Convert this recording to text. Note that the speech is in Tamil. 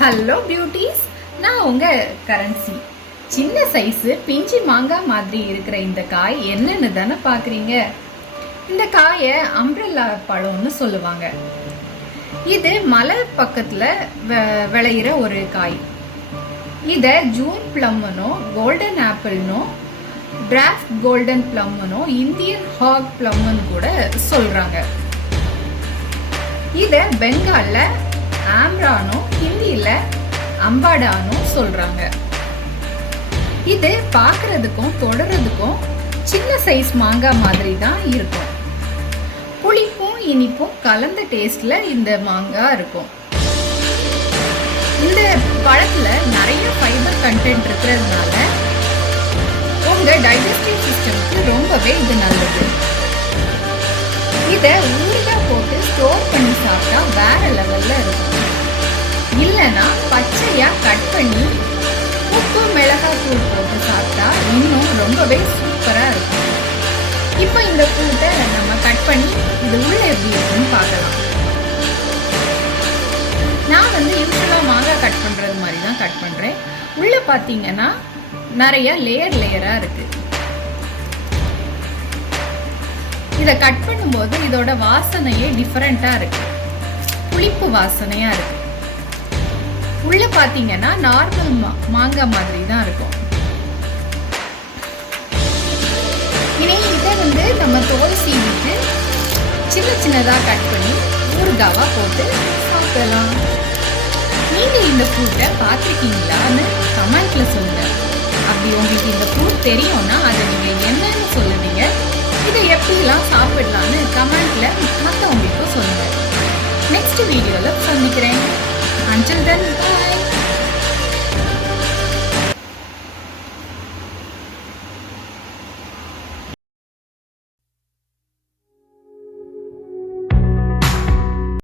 ஹலோ பியூட்டிஸ், நான் உங்க கரன்சி. சின்ன சைஸு பிஞ்சி மாங்காய் மாதிரி இருக்கிற இந்த காய் என்னன்னு தானே பார்க்குறீங்க. இந்த காயை அம்ப்ரெல்லா பழம்னு சொல்லுவாங்க. இது மலை பக்கத்தில் விளையிற ஒரு காய். இதை ஜூன் பிளம்னோ கோல்டன் ஆப்பிள்னோ டிராஃப்ட் கோல்டன் பிளம்னோ இந்தியன் ஹாக் பிளம்னு கூட சொல்கிறாங்க. இதை பெங்காலில் ஆம்ரானோ ஹிந்தியில் அம்பாடானோ சொல்கிறாங்க. இது பார்க்குறதுக்கும் தொடறதுக்கும் சின்ன சைஸ் மாங்காய் மாதிரி தான் இருக்கும். புளிப்பும் இனிப்பும் கலந்த டேஸ்டில் இந்த மாங்காய் இருக்கும். இந்த பழத்தில் நிறைய ஃபைபர் கண்டென்ட் இருக்கிறதுனால உங்கள் டைஜஸ்டிவ் சிஸ்டம்க்கு ரொம்பவே இது நல்லது. இதை ஊறுகாய் போட்டு ஸ்டோர் பண்ணி சாப்பிட்டா வேற லெவலில் இருக்கும். இல்லைன்னா பச்சையாக கட் பண்ணி உப்பு மிளகாய் தூள் போட்டு சாப்பிட்டா இன்னும் ரொம்பவே சூப்பராக இருக்கும். இப்போ இந்த ஃப்ரூட்டை நம்ம கட் பண்ணி இது உள்ள எப்படி இருக்குன்னு பார்க்கலாம். நான் யூஸ்வலாக மாங்காய் கட் பண்ணுறது மாதிரி தான் கட் பண்ணுறேன். உள்ளே பார்த்தீங்கன்னா நிறைய லேயராக இருக்குது. இதை கட் பண்ணும்போது இதோட வாசனையே டிஃப்ரெண்ட்டாக இருக்கு. புளிப்பு வாசனையாக இருக்கு. உள்ள பார்த்தீங்கன்னா நார்மல் மாங்காய் மாதிரி தான் இருக்கும். இனி இதை நம்ம தோல் சீவிட்டு சின்ன சின்னதாக கட் பண்ணி ஊறுகாவாக போட்டு சாப்பிடலாம். நீங்கள் இந்த ஃப்ரூட்டை பார்த்துருக்கீங்களான்னு கமெண்ட்ல சொல்லுங்க. அப்படி உங்களுக்கு இந்த ஃப்ரூட் தெரியும்னா அதை நீங்கள் என்னன்னு சொல்லுவீங்க, இதை எப்படிலாம் சாப்பிடலான்னு கமெண்ட்ல மற்ற